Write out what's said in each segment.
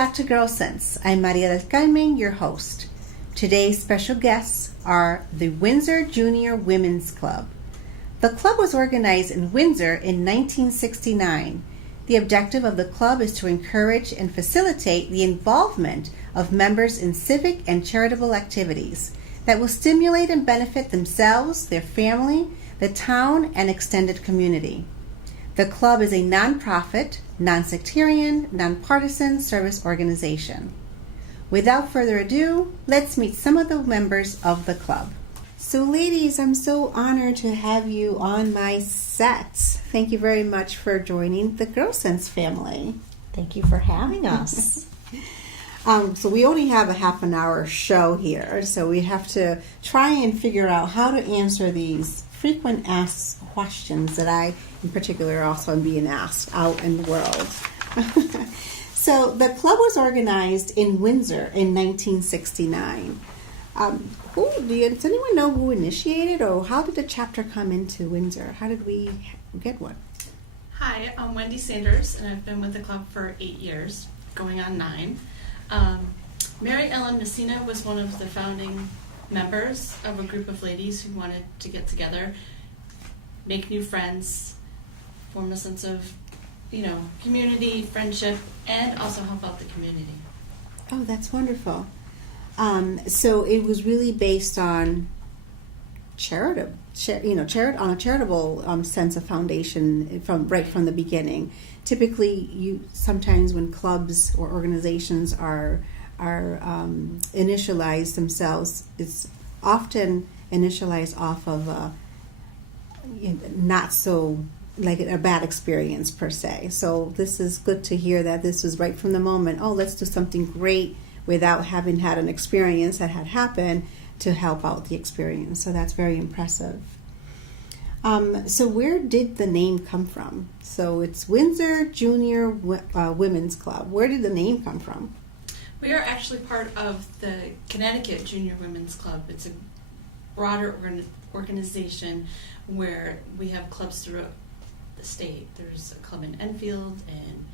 back to GyrlSense. I'm Maria del Carmen, your host. Today's special guests are the Windsor Junior Women's Club. The club was organized in Windsor in 1969. The objective of the club is to encourage and facilitate the involvement of members in civic and charitable activities that will stimulate and benefit themselves, their family, the town, and extended community. The club is a non-profit, non-sectarian, non-partisan service organization. Without further ado, let's meet some of the members of the club. So ladies, I'm so honored to have you on my set. Thank you very much for joining the GyrlSense family. Thank you for having us. So we only have a half an hour show here, so we have to try and figure out how to answer these frequent asked questions that I, in particular, also am being asked out in the world. So the club was organized in Windsor in 1969. Does anyone know who initiated, or how did the chapter come into Windsor? How did we get one? Hi, I'm Wendy Sanders, and I've been with the club for 8 years, going on 9. Mary Ellen Messina was one of the founding members of a group of ladies who wanted to get together, make new friends, form a sense of, community, friendship, and also help out the community. Oh, that's wonderful. So it was really based on charitable sense of foundation from the beginning. Typically, sometimes when clubs or organizations are initialized themselves, it's often initialized off of not so like a bad experience per se. So this is good to hear that this was right from the moment. Oh, let's do something great without having had an experience that had happened to help out the experience. So that's very impressive. So where did the name come from? So it's Windsor Junior Women's Club. Where did the name come from? We are actually part of the Connecticut Junior Women's Club. It's a broader organization where we have clubs throughout the state. There's a club in Enfield and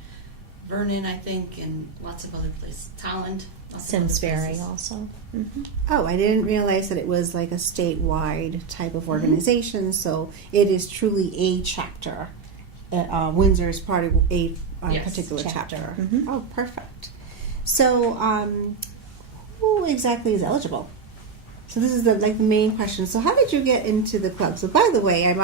Vernon, I think, and lots of other places. Talent. Simsbury also. Mm-hmm. Oh, I didn't realize that it was like a statewide type of organization. Mm-hmm. So it is truly a chapter. Windsor is part of a particular chapter. Mm-hmm. Oh, perfect. So, who exactly is eligible? So this is the main question. So how did you get into the club? So by the way, I've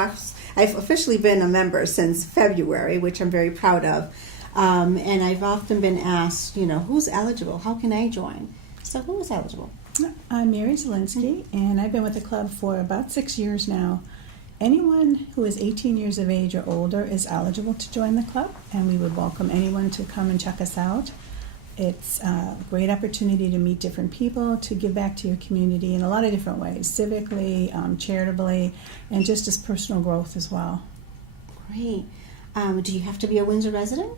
officially been a member since February, which I'm very proud of. And I've often been asked, who's eligible? How can I join? So who is eligible? I'm Mary Zielinski, and I've been with the club for about 6 years now. Anyone who is 18 years of age or older is eligible to join the club, and we would welcome anyone to come and check us out. It's a great opportunity to meet different people, to give back to your community in a lot of different ways, civically, charitably, and just as personal growth as well. Great. Do you have to be a Windsor resident?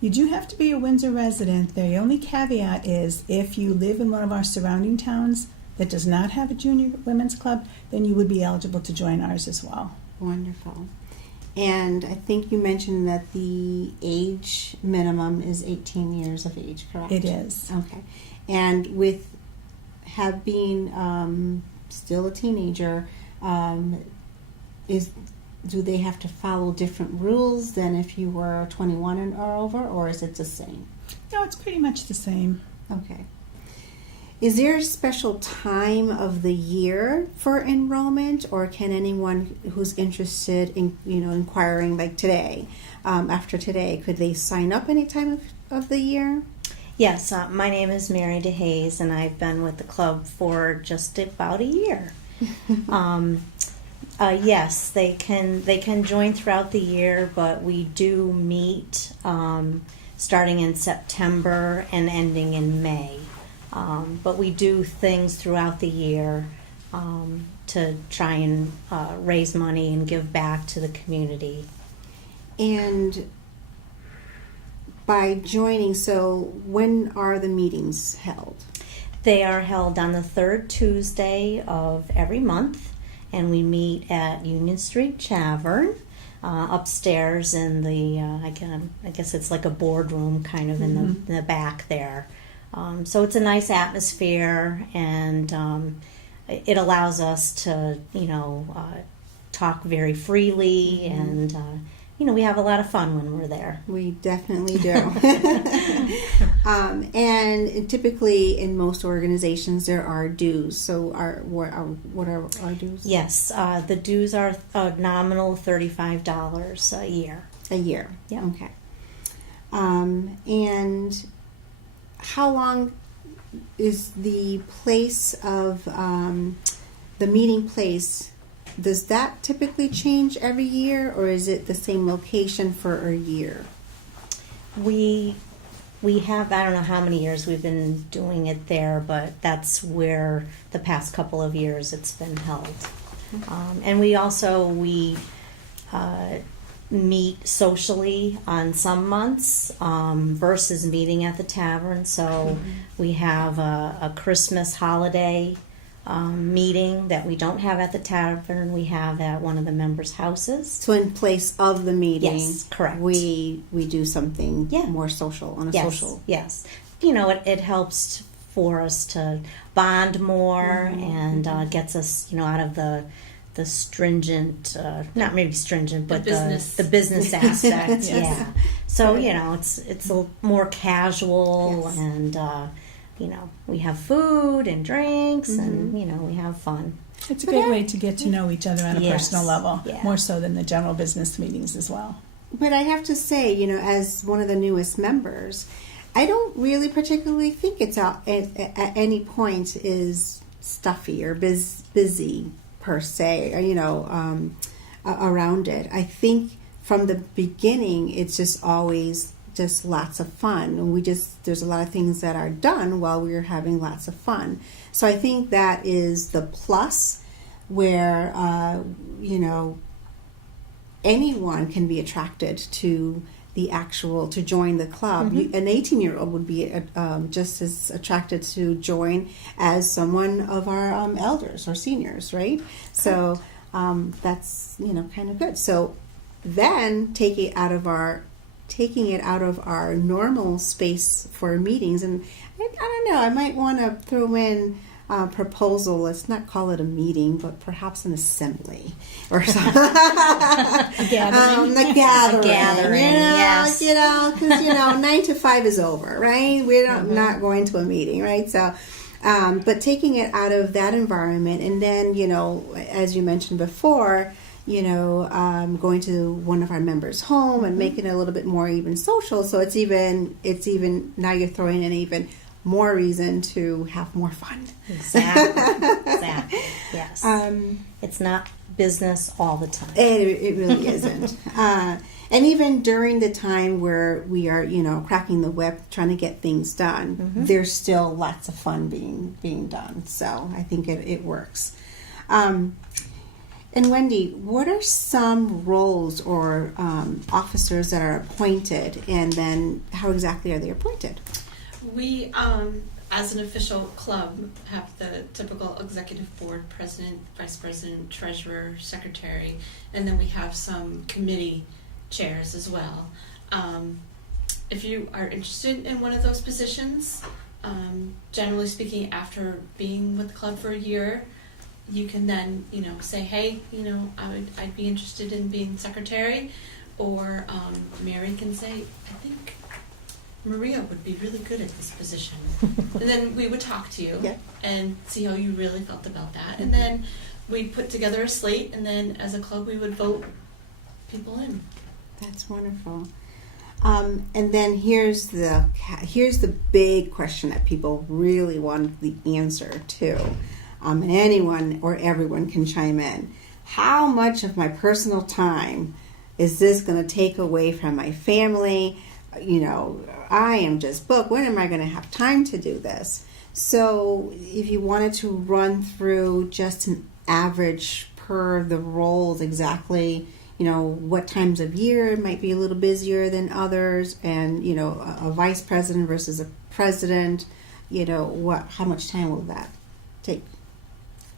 You do have to be a Windsor resident. The only caveat is if you live in one of our surrounding towns that does not have a junior women's club, then you would be eligible to join ours as well. Wonderful. And I think you mentioned that the age minimum is 18 years of age, correct? It is. Okay. And with being still a teenager, do they have to follow different rules than if you were 21 or over, or is it the same? No, it's pretty much the same. Okay. Is there a special time of the year for enrollment, or can anyone who's interested in inquiring like today, after today, could they sign up any time of the year? Yes, my name is Mary DeHaze, and I've been with the club for just about a year. Yes, they can join throughout the year, but we do meet starting in September and ending in May. But we do things throughout the year to try and raise money and give back to the community. And by joining, so when are the meetings held? They are held on the third Tuesday of every month, and we meet at Union Street Tavern. upstairs in the I guess it's like a boardroom kind of in the back there. So it's a nice atmosphere, and it allows us to talk very freely, and we have a lot of fun when we're there. We definitely do. And typically in most organizations there are dues. So what are our dues? Yes, the dues are nominal $35 a year. A year. Yeah. Okay. And how long is the place of the meeting place? Does that typically change every year, or is it the same location for a year? We have, I don't know how many years we've been doing it there, but that's where the past couple of years it's been held. And we meet socially on some months versus meeting at the tavern. So we have a Christmas holiday meeting that we don't have at the tavern. We have at one of the members' houses. So in place of the meeting, Yes, correct. We do something Yeah. more social on a Yes, social. yes. It helps for us to bond more and gets us, out of the stringent, not maybe stringent, but business. the business aspect. Yes. Yeah. So it's a more casual, Yes. and we have food and drinks, and we have fun. It's a great way to get to know each other on a Yes. personal level, Yeah. more so than the general business meetings as well. But I have to say, as one of the newest members, I don't really particularly think it's out at any point is stuffy or busy per se, around it. I think from the beginning, it's just always just lots of fun, and there's a lot of things that are done while we're having lots of fun. So I think that is the plus, where anyone can be attracted to to join the club. An 18-year-old would be just as attracted to join as someone of our elders or seniors, right? So that's kind of good. So then taking it out of our normal space for meetings, and I don't know, I might want to throw in a proposal. Let's not call it a meeting, but perhaps an assembly or something. A gathering. A gathering. Yes. Because 9 to 5 is over, right? We're not going to a meeting, right? So, but taking it out of that environment, and then as you mentioned before, going to one of our members' home and making it a little bit more even social. So it's even now you're throwing in even more reason to have more fun. Exactly. Yes. It's not business all the time. It really isn't. And even during the time where we are, cracking the whip, trying to get things done, there's still lots of fun being done. So I think it works. And Wendy, what are some roles or officers that are appointed, and then how exactly are they appointed? We, as an official club, have the typical executive board, president, vice president, treasurer, secretary, and then we have some committee chairs as well. If you are interested in one of those positions, generally speaking, after being with the club for a year, you can then, say, hey, I'd be interested in being secretary, or Mary can say, I think Maria would be really good at this position. And then we would talk to you and see how you really felt about that. And then we'd put together a slate, and then as a club we would vote people in. That's wonderful. And then here's the big question that people really want the answer to. And anyone or everyone can chime in. How much of my personal time is this going to take away from my family? I am just booked. When am I going to have time to do this? So if you wanted to run through just an average per the roles, exactly, what times of year it might be a little busier than others, and, a vice president versus a president, how much time will that take?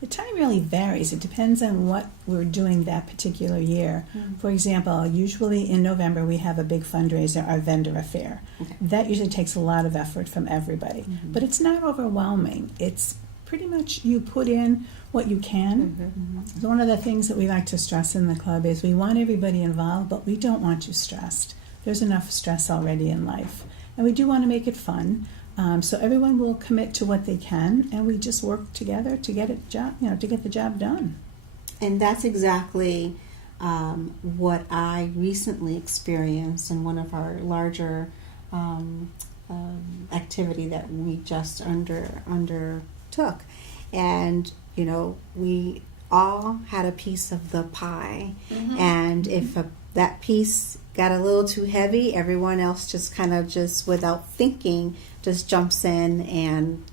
The time really varies. It depends on what we're doing that particular year. For example, usually in November we have a big fundraiser, our vendor affair. Okay. That usually takes a lot of effort from everybody. But it's not overwhelming. It's pretty much you put in what you can. So one of the things that we like to stress in the club is we want everybody involved, but we don't want you stressed. There's enough stress already in life. And we do want to make it fun. So everyone will commit to what they can, and we just work together to get to get the job done. And that's exactly what I recently experienced in one of our larger activity that we just undertook. And, we all had a piece of the pie. And if that piece got a little too heavy, everyone else just kind of without thinking, just jumps in and,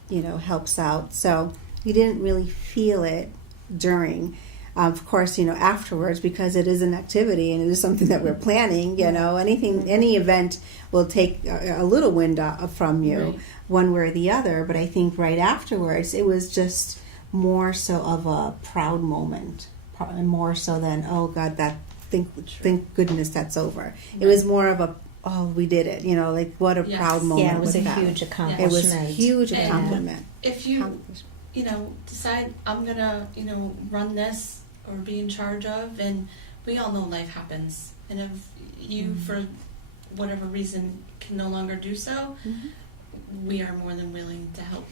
helps out. So you didn't really feel it during. Of course, afterwards, because it is an activity and it is something that we're planning, any event will take a little wind from you, Right. one way or the other. But I think right afterwards, it was just more so of a proud moment, more so than, oh God, thank goodness that's over. It was more of a, oh, we did it, like what a Yes. proud moment. Yeah, it was a that. huge It accomplishment. was a huge And- accomplishment. If you, decide I'm gonna, run this or be in charge of, and we all know life happens. And if you, for whatever reason, can no longer do so, we are more than willing to help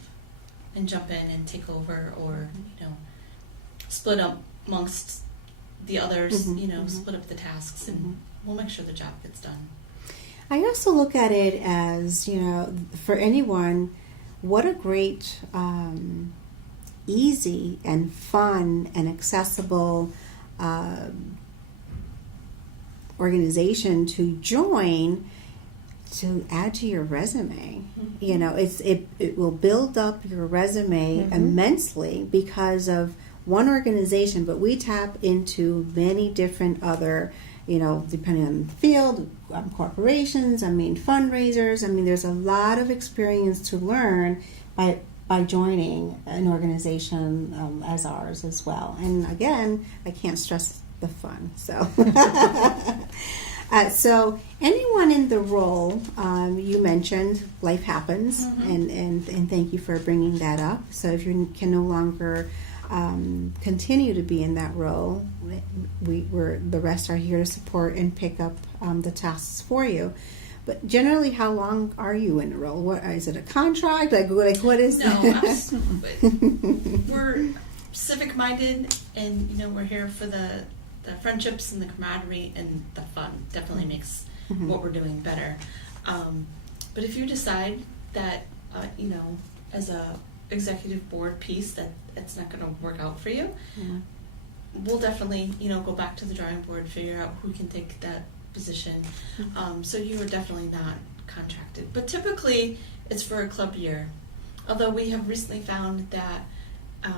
and jump in and take over, or split up amongst the others. Split up the tasks, and we'll make sure the job gets done. I also look at it as, for anyone, what a great, easy and fun and accessible organization to join, to add to your resume. It will build up your resume immensely because of one organization, but we tap into many different other, depending on the field, corporations, fundraisers. There's a lot of experience to learn by joining an organization as ours as well. And again, I can't stress the fun. So, so anyone in the role, you mentioned life happens, and thank you for bringing that up. So if you can no longer continue to be in that role, we're the rest are here to support and pick up the tasks for you. But generally, how long are you in a role? What is it? A contract? Like what is? No, we're civic minded, and we're here for the friendships and the camaraderie and the fun. Definitely makes what we're doing better. But if you decide that as a executive board piece that it's not going to work out for you, we'll definitely go back to the drawing board, figure out who can take that position. So you are definitely not contracted, but typically it's for a club year. Although we have recently found that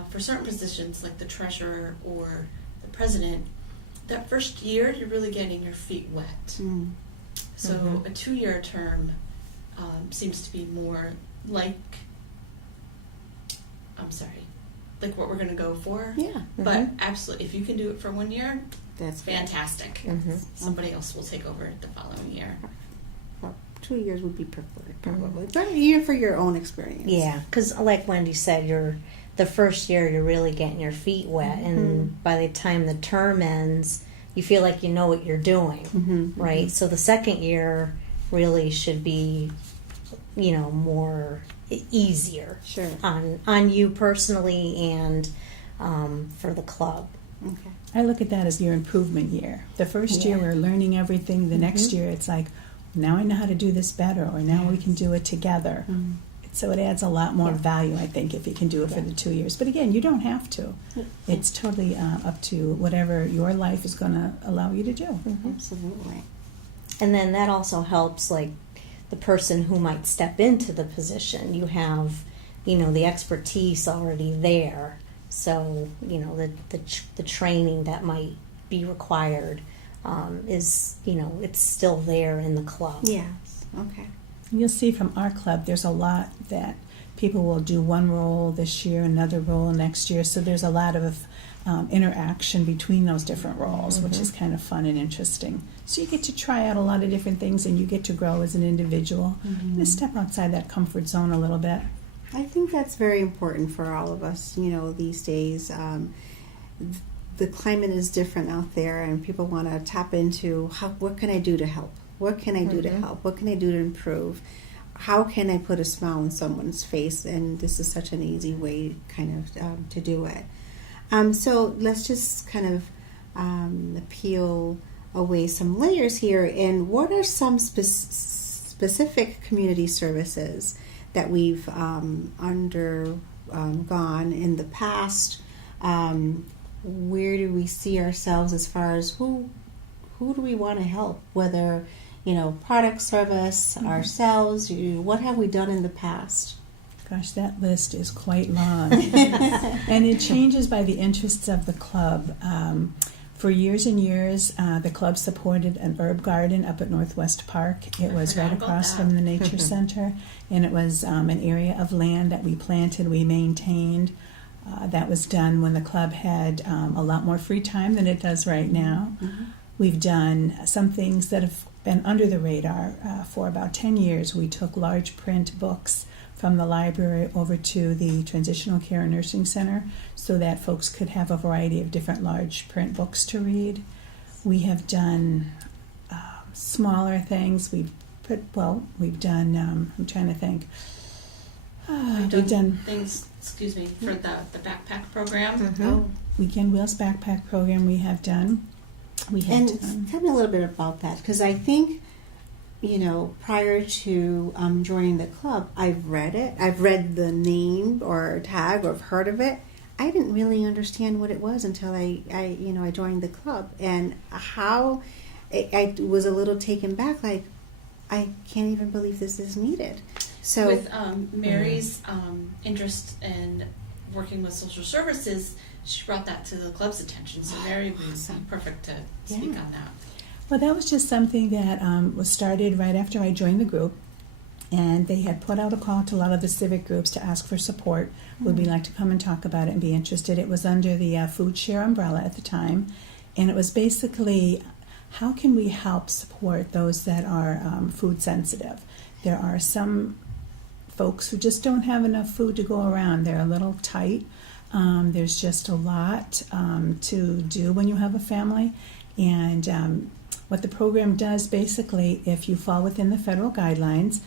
for certain positions like the treasurer or the president, that first year you're really getting your feet wet. So a 2-year term seems to be more like what we're going to go for. Yeah. But absolutely, if you can do it for 1 year, That's fantastic. Somebody else will take over the following year. Well, 2 years would be preferred, probably. But a year for your own experience. Yeah, because like Wendy said, the first year you're really getting your feet wet, and by the time the term ends, you feel like you know what you're doing, right? So the second year really should be, more easier Sure. on you personally and for the club. Okay. I look at that as your improvement year. The first year Yeah. we're learning everything. The next year it's like, now I know how to do this better, or now we can do it together. So it adds a lot more value, I think, if you can do it for the 2 years. But again, you don't have to. It's totally up to whatever your life is going to allow you to do. Absolutely. And then that also helps, like, the person who might step into the position. You have, the expertise already there. So, the training that might be required is, it's still there in the club. Yes. Okay. You'll see from our club, there's a lot that people will do one role this year, another role next year. So there's a lot of interaction between those different roles, which is kind of fun and interesting. So you get to try out a lot of different things, and you get to grow as an individual and to step outside that comfort zone a little bit. I think that's very important for all of us, these days. The climate is different out there, and people want to tap into what can I do to help? What can I do to help? What can I do to improve? How can I put a smile on someone's face? And this is such an easy way kind of to do it. So let's just kind of peel away some layers here. And what are some specific community services that we've undergone in the past? Where do we see ourselves as far as who do we want to help? Whether, product, service, ourselves, what have we done in the past? Gosh, that list is quite long. And it changes by the interests of the club. For years and years, the club supported an herb garden up at Northwest Park. It was right across from the Nature Center, and it was an area of land that we planted, we maintained. That was done when the club had a lot more free time than it does right now. We've done some things that have been under the radar. For about 10 years, we took large print books from the library over to the Transitional Care Nursing Center so that folks could have a variety of different large print books to read. We have done smaller things. We've done, I'm trying to think. We've done things, for the backpack program. Weekend Wheels backpack program we have done. Tell me a little bit about that, because I think, prior to joining the club, I've read it. I've read the name or tag or I've heard of it. I didn't really understand what it was until I joined the club, and how I was a little taken back. Like, I can't even believe this is needed. So with Mary's interest in working with social services, she brought that to the club's attention. So Mary was perfect to speak on that. Well, that was just something that was started right after I joined the group, and they had put out a call to a lot of the civic groups to ask for support. Would we like to come and talk about it and be interested? It was under the Food Share umbrella at the time, and it was basically, how can we help support those that are food sensitive? There are some folks who just don't have enough food to go around. They're a little tight. There's just a lot to do when you have a family, and what the program does, basically, if you fall within the federal guidelines,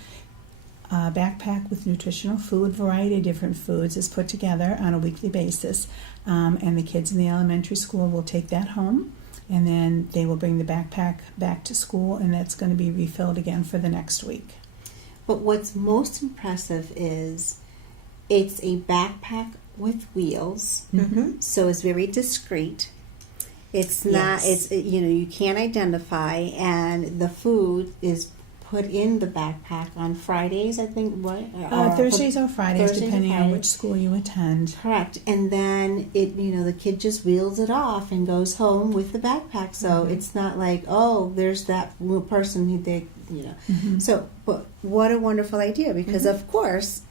a backpack with nutritional food, variety of different foods, is put together on a weekly basis, and the kids in the elementary school will take that home, and then they will bring the backpack back to school, and that's going to be refilled again for the next week. But what's most impressive is it's a backpack with wheels, so it's very discreet. It's not, you can't identify, and the food is put in the backpack on Fridays, I think, Thursdays or Fridays, depending on which school you attend. Correct. And then the kid just wheels it off and goes home with the backpack. So it's not like, there's that person who they, So, but what a wonderful idea, because of course,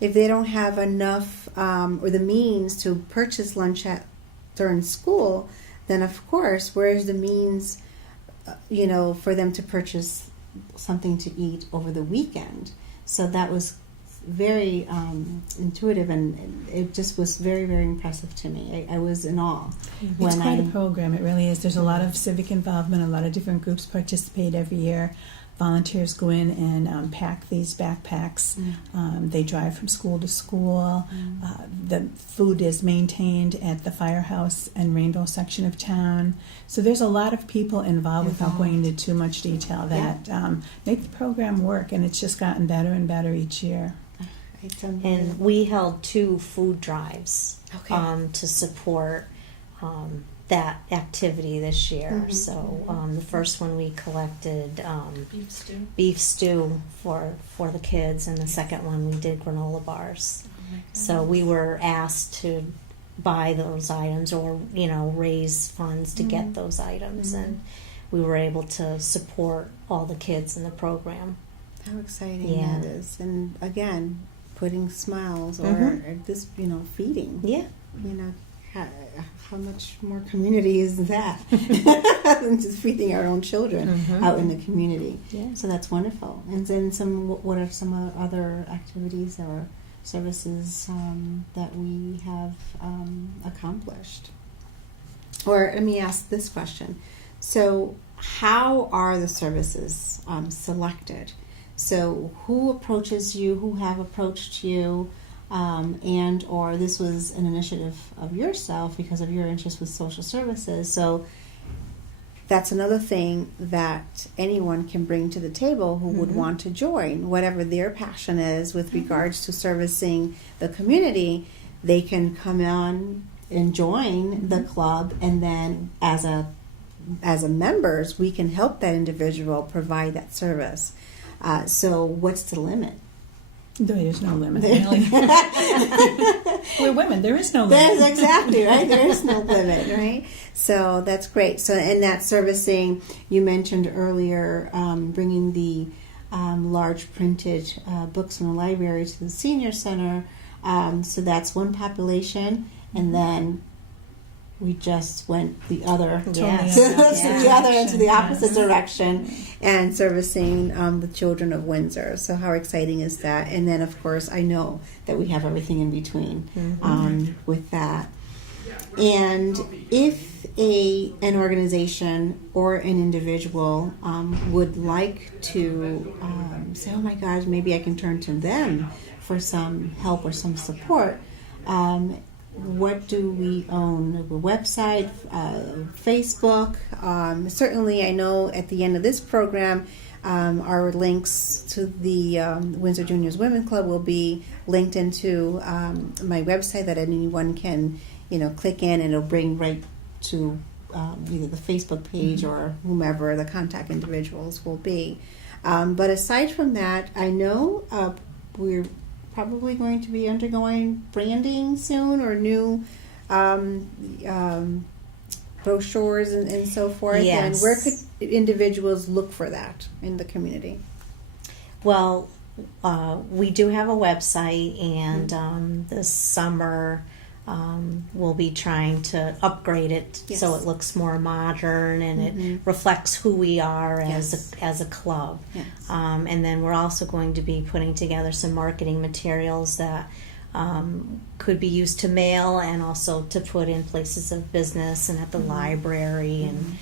if they don't have enough or the means to purchase lunch during school, then of course, where's the means, for them to purchase something to eat over the weekend? So that was very intuitive, and it just was very, very impressive to me. I was in awe. It's quite a program. It really is. There's a lot of civic involvement. A lot of different groups participate every year. Volunteers go in and pack these backpacks. They drive from school to school. The food is maintained at the firehouse and Rainbow section of town. So there's a lot of people involved without going into too much detail that make the program work, and it's just gotten better and better each year. And we held 2 food drives to support that activity this year. So the first one we collected beef stew for the kids, and the second one we did granola bars. So we were asked to buy those items or raise funds to get those items, and we were able to support all the kids in the program. How exciting that is. And again, putting smiles or this, feeding. Yeah. How much more community is that than just feeding our own children out in the community? Yeah. So that's wonderful. And then what are some other activities or services that we have accomplished? Or let me ask this question. So how are the services selected? So who approaches you, who have approached you, and or this was an initiative of yourself because of your interest with social services. So that's another thing that anyone can bring to the table who would want to join, whatever their passion is with regards to servicing the community. They can come on and join the club, and then as a members, we can help that individual provide that service. So what's the limit? There's no limit. Really. We're women. There is no limit. There's exactly right. There is no limit, right? So that's great. So in that servicing, you mentioned earlier bringing the large printed books from the library to the senior center. So that's one population, and then we just went the other into the opposite direction and servicing the children of Windsor. So how exciting is that? And then of course I know that we have everything in between with that. And if an organization or an individual would like to say, oh my gosh, maybe I can turn to them for some help or some support, what do we own? A website, Facebook. Certainly, I know at the end of this program, our links to the Windsor Juniors Women Club will be linked into my website that anyone can, click in, and it'll bring right to either the Facebook page or whomever the contact individuals will be. But aside from that, I know we're probably going to be undergoing branding soon, or new brochures and so forth. Yes. And where could individuals look for that in the community? Well, we do have a website, and this summer we'll be trying to upgrade it so it looks more modern and it reflects who we are as a club. Yes. And then we're also going to be putting together some marketing materials that could be used to mail and also to put in places of business and at the library and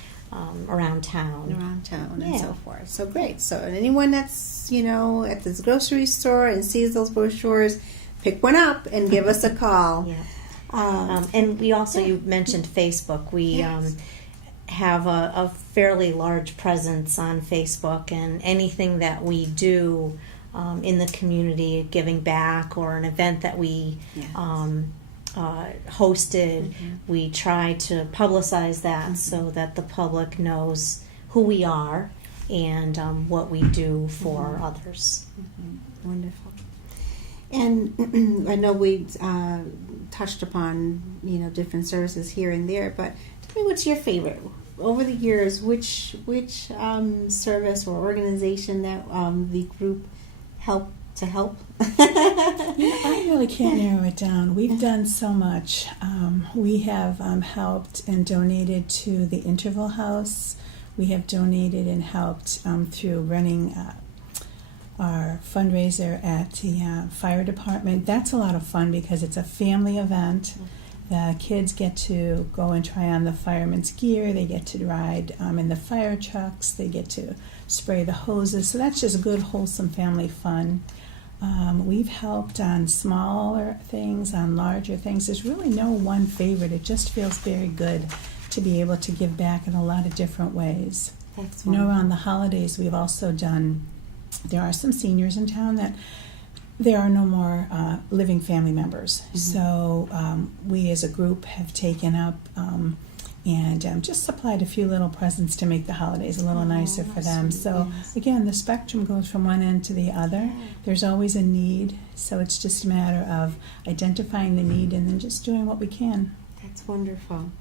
around town. And so forth. So great. So anyone that's at this grocery store and sees those brochures, pick one up and give us a call. Yeah. And we also, you mentioned Facebook. We have a fairly large presence on Facebook, and anything that we do in the community, giving back, or an event that we hosted, we try to publicize that so that the public knows who we are and what we do for others. Wonderful. And I know we touched upon different services here and there, but tell me, what's your favorite over the years? Which service or organization that the group helped to help? I really can't narrow it down. We've done so much. We have helped and donated to the Interval House. We have donated and helped through running our fundraiser at the fire department. That's a lot of fun because it's a family event. The kids get to go and try on the fireman's gear. They get to ride in the fire trucks. They get to spray the hoses. So that's just good, wholesome family fun. We've helped on smaller things, on larger things. There's really no one favorite. It just feels very good to be able to give back in a lot of different ways. That's around the holidays, we've also done, there are some seniors in town that there are no more living family members. So we as a group have taken up and just supplied a few little presents to make the holidays a little nicer for them. So again, the spectrum goes from one end to the other. There's always a need, so it's just a matter of identifying the need and then just doing what we can. That's wonderful.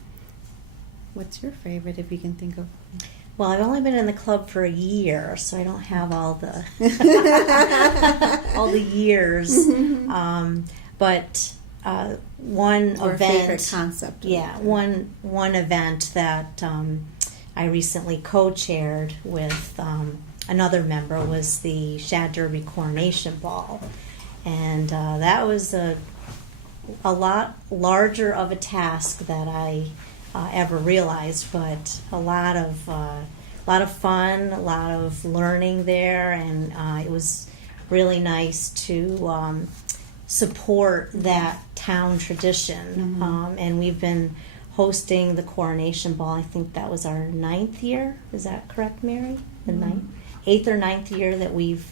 What's your favorite, if you can think of? Well, I've only been in the club for a year, so I don't have all the all the years. But one Or event, favorite concept. yeah, one event that I recently co-chaired with another member was the Shad Derby Coronation Ball, and that was a lot larger of a task that I ever realized, but a lot of fun, a lot of learning there, and it was really nice to support that town tradition. And we've been hosting the Coronation Ball. I think that was our 9th year. Is that correct, Mary? The 8th or 9th year that we've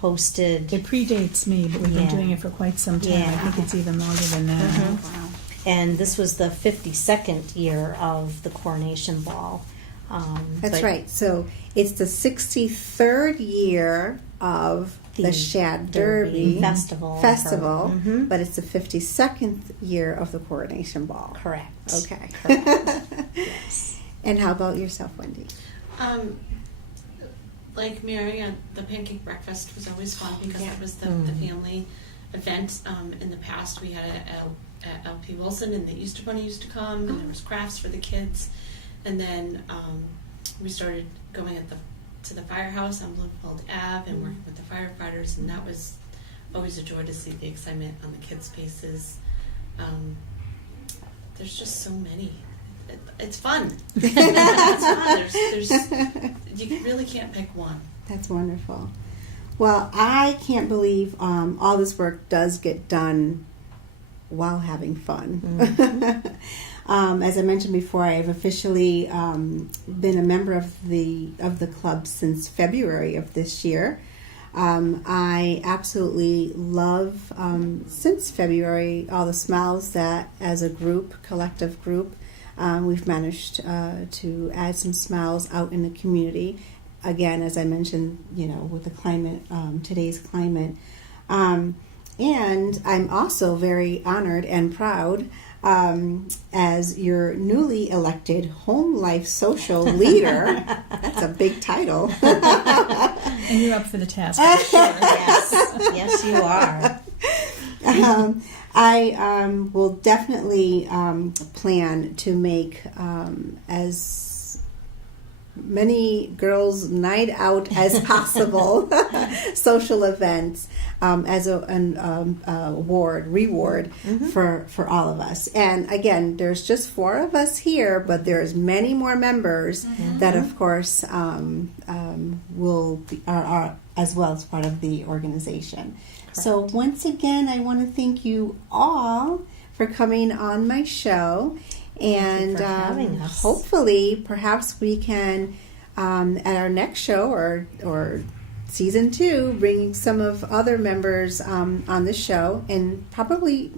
hosted. It predates me, but we've been doing it for quite some time. Yeah. I think it's even longer than that. Wow. And this was the 52nd year of the Coronation Ball. That's but right. So it's the 63rd year of the Shad Derby Festival. Festival, but it's the 52nd year of the Coronation Ball. Correct. Okay. Yes. And how about yourself, Wendy? Like Mary, the pancake breakfast was always fun because it was the family event. In the past, we had it at LP Wilson, and the Easter Bunny used to come, and there was crafts for the kids. And then we started going to the firehouse on Bloomfield Ave and working with the firefighters, and that was always a joy to see the excitement on the kids' faces. There's just so many. It's fun. It's fun. You really can't pick one. That's wonderful. Well, I can't believe all this work does get done while having fun. As I mentioned before, I've officially been a member of the club since February of this year. I absolutely love, since February, all the smiles that, as a group, collective group, we've managed to add some smiles out in the community. Again, as I mentioned, with the climate, today's climate. And I'm also very honored and proud as your newly elected Home Life Social Leader. That's a big title. And you're up for the task, I'm sure. Yes, you are. I will definitely plan to make as many girls' night out as possible, social events as an reward for all of us. And again, there's just 4 of us here, but there's many more members that, of course, will be, are as well as part of the organization. Correct. So once again, I want to thank you all for coming on my show. And for having us. hopefully, perhaps we can, at our next show or season 2, bring some of other members on the show and probably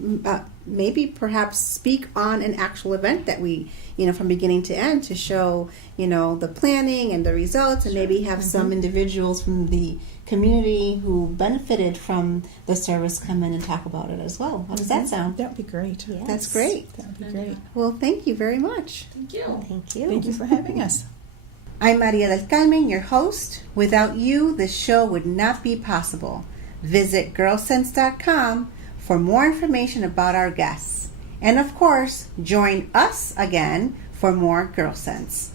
maybe perhaps speak on an actual event that we, from beginning to end to show, the planning and the results, and maybe have some individuals from the community who benefited from the service come in and talk about it as well. How does that sound? That would be great. Yes. That's great. That would be great. Well, thank you very much. Thank you. Thank you. Thank you for having us. I'm Maria del Carmen, your host. Without you, this show would not be possible. Visit GyrlSense.com for more information about our guests. And of course, join us again for more GyrlSense.